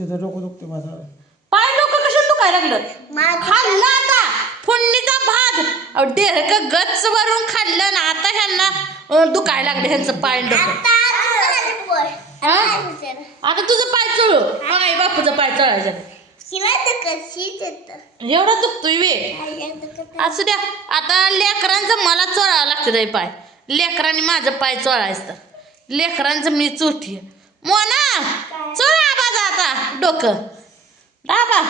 तर डोकं दुखते माझं. पाय डोकं कशात दुखायला लागलं? खाल्लं आता. फोडणीचा भात. डेरक गच्च वरून खाल्लं ना आता ह्यांना अं, दुखायला लागले ह्यांचं पाय डोकं. हा? आता तुझं पाय चळू आई बापूचं पाय चळायचं एवढं दुखतोय वे. असू द्या. आता लेकरांचं मला चोळावं लागतं ताई पाय. लेकरांनी माझं पाय चोळायचं. तर लेकरांचं मी चुठी मोना चोळा माझा डोकं. दाबा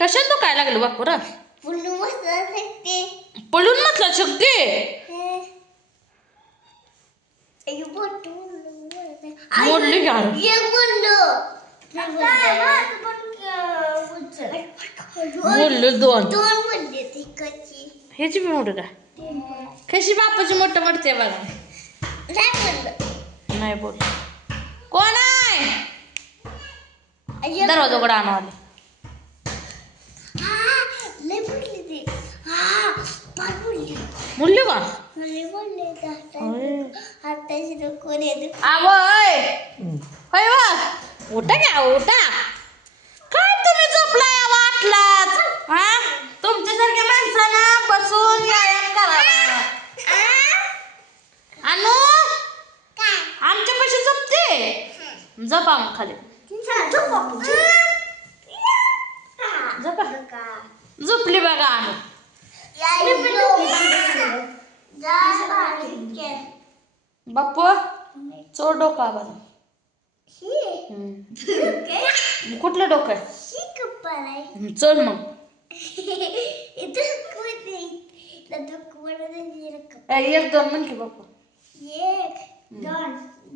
कशात दुखायला लागलं बापू र पळून म्हटलं शक्ती मोडली का मोडलं दोन. ह्याची बी मोठं का? कशी बापाची मोठं मोठं आहे बघा नाही बोल कोण आहे. दरवाजा उघडा आणू आले हा, लय बोलली ती. हा फार बोलली. मुल्ली का? आवय. होय वा उठा घ्या उठा. झोपते झोपा मग खाली झोपा झोपली बघा आणू बाप्पू चोर डोकं आवाज कुठलं डोकं आहे? हम्म, चल मग. ए, एक दोन म्हण की बाप्पू. एक दोन.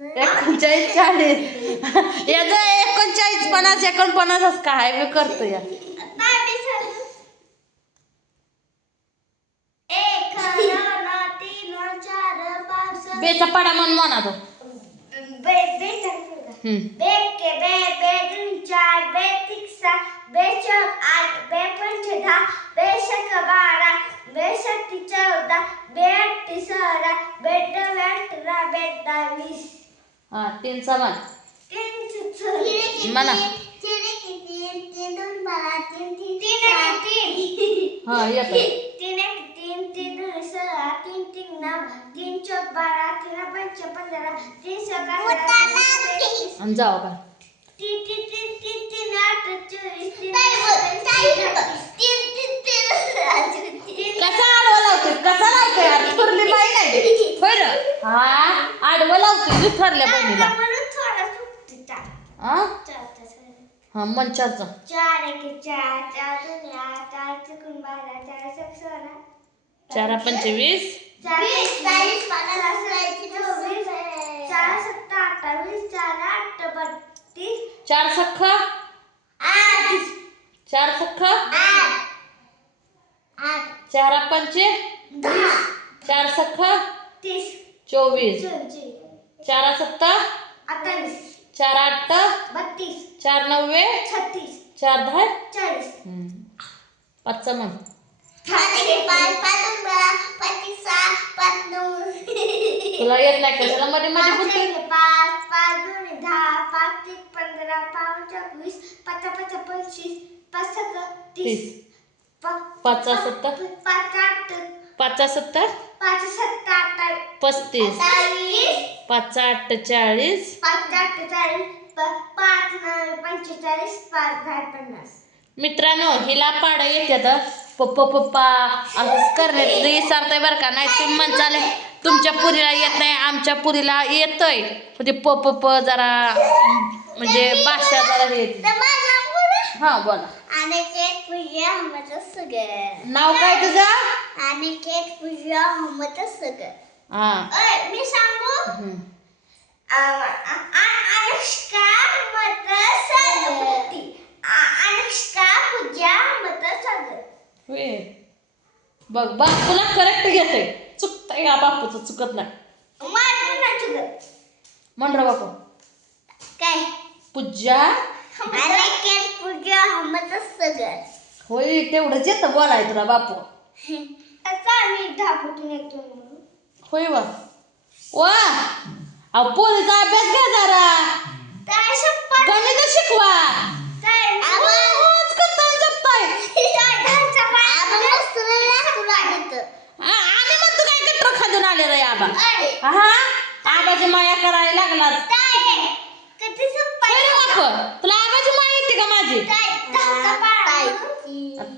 एकोणचाळीस चाळीस. याचं एकोणचाळीस पन्नास एकोणपन्नासच का? आहे मी करतो या. बेचा पडा मन म्हणा तो. चौदा बेट सोळा बेट वेट बेट दहावीस तीन पंच पंधरा तीन सहा अकरा आणि जाऊ का तीन तीन तीन तीन तीन आठ चोवीस तीन तीन तीन तीन कसा आडवा लावतोय कसा लावतोय यार थोरली बाई नाही होय ना हा आडवं लावतोय तू थरल्या बहिणीला. हा हा मंचाचा चार एक चार. चार दोन चार चुकून बारा चार सक सोळा. चार पंचवीस चार बावीस पंधरा चोवीस चार सत्ता अठ्ठावीस चार आठ बत्तीस. चार सख्ख. आठ. चार सख्ख. आठ. आठ. चार पंचे दहा. चार सख्ख. तीस. चोवीस. चार सत्ता अठ्ठावीस. चार आठ. बत्तीस. चार नव्वे. छत्तीस. चार दहा. चाळीस. पाचचा मग. पाच पाच पाच सहा पाच तुला येत नाही कशाला मध्ये मध्ये पाच एक, पाच पाच दोन दहा पाच तीन पंधरा पाच चोवीस पाच पाच पंचवीस पाच सक तीस. तीस. पा- पाचचा सत्ता पाच आठ. पाचचा सत्तर पाच सत्ता पस्तीस. अठ्ठावीस. पाचचा पाच आठ चाळीस प- पाच नऊ पंचेचाळीस पाच दहा पन्नास. मित्रांनो हिला पाडा येत्यात पप्पा पप्पा असंच करण्यात विचारताय बरं का. नाही तुम्ही म्हणचाले तुमच्या पुरीला येत नाही आमच्या पुरीला येतंय. म्हणजे प प प जरा म्हणजे भाषा जरा हे. येते तर माझा मुलं हा बोला. अनिकेत पूजा अहमद सगळं नाव काय तुझं? अनिकेत पूजा अहमद सगळं हा. ओय, मी सांगू? हम्म. अनुष्का सगळं अनुष्का पूजा मत बघ बापूला करेक्ट घेते चुकतंय का बापूचं चुकत नाही. माझं पण म्हण रे बापू. काय? पूजा होय तेवढंच येतं बोलाय तुला बापू. होय वा. वा. अहो पोरीचा अभ्यास घ्या जरा. गणित शिकवा. करताय जपताय म्हणतो काय कट्टर खाजून आले रे आबा. हा आबाची माया करायला लागलाच होय रे बाप. तुला का माझी?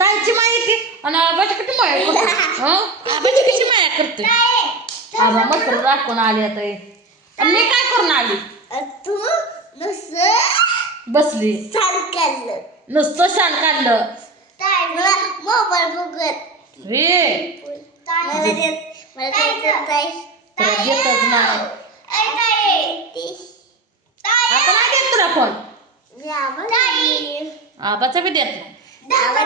ताईची माया येते आणि आबाची किती माया करते? हं? आबाची कशी माया करते? आबा मस्त राखून आली आता. आणि मी काय करून आली? तू नुसतं बसली. सारखं नुसतं शान काढलं. मोबाईल बघत. नाही तुला फोन. आबाचा बी देत नाही मला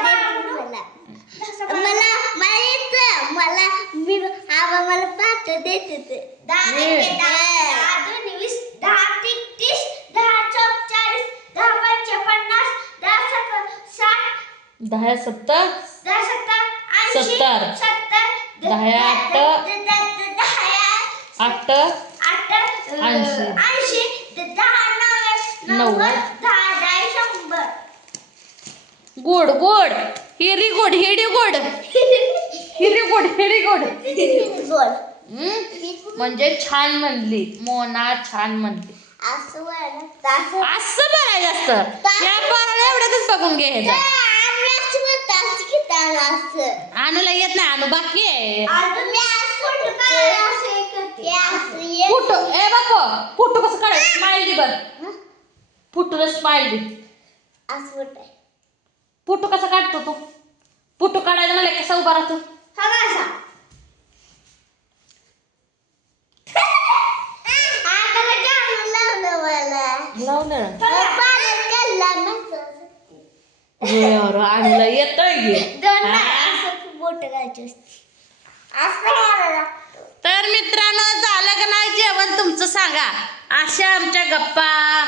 मला येत मला मी आबा मला पाठ देत होते दहा हे. एक, दहा दहा दोन वीस दहा तीन तीस दहा चौक चाळीस दहा पंच पन्नास दहा सक साठ दहा सत्तर दहा सत्तर ऐंशी सत्तर. सत्तर द- दहा द- आठ. द- द- द- दहा आठ आठ ऐंशी. ऐंशी द- दहा नव्वद नव्वद. नव्वद दहा दहा शंभर गोड गोड. हिरी गोड हिडी गोड. हिरी गोड हिरी गोड? म्हणजे छान म्हणली. मोना छान म्हणली. असं बोलायचं असतं या पोराला एवढ्यातच बघून असं आणूला येत नाही आणू बाकी आहे. फोटो ए बाप फोटो कसं काढायचं? स्माइल दे बर. फोटोला स्माइल दे. असं फोटो कसा काढतो तू? फोटो काढायला मला कसा उभा राहतो? हा गाणं लावलं आणूला येतोय असं. असं. तर मित्रांनो झालं का नाही जेवण? तुमचं सांगा. अशा आमच्या गप्पा.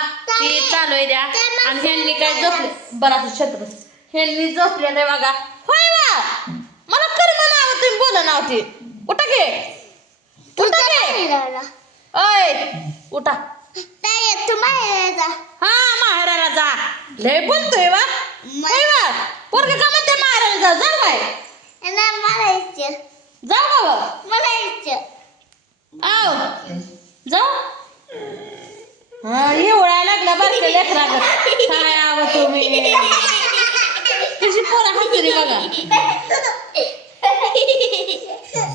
चालू आहे द्या. आणि ह्यांनी काय झोपले? बराच छत्र. ह्यांनी झोपले नाही बघा. होय वा मला कर म्हणा तुम्ही बोला नाव ते उठा घे उठा घे. अय उठा. ताई, तू माहेर जा. हा माहेराला जा. लय बोलतोय वा होय वा पोरगे का म्हणते माहेराला जा? जा बाय मला यायचं. जाऊ का बा? मला यायचं. आव. जाऊ हा एवढा लागला बारक्या लेकराला. काय आव तुम्ही? कशी पोरा हसरी बघा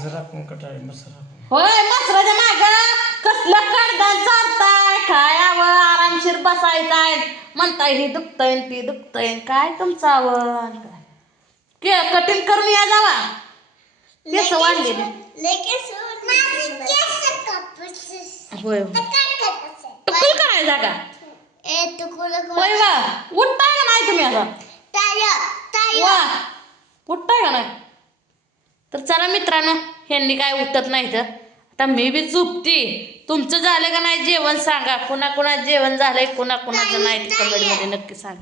जरा कोण कटाळे मसाला होय मसराच्या माग कसलं कडदान चालताय काय आव आरामशीर बसायचाय म्हणताय हे दुखतंय ती दुखतंय काय तुमचं आवड के कटिंग करून या जावा. केस वाढलेले. होय करायचं? टुकल करायचा का ए, तू कुठं- कुठं- होय. वा उठताय का नाही तुम्ही आता. वा उठताय का नाही तर चला मित्रांनो ह्यांनी काय उठत नाही तर आता मी बी झोपते. तुमचं झालं का नाही जेवण सांगा. कुणा कुणा जेवण झालंय कुणा कुणाचं नाही कमेंटमध्ये नक्की सांगा.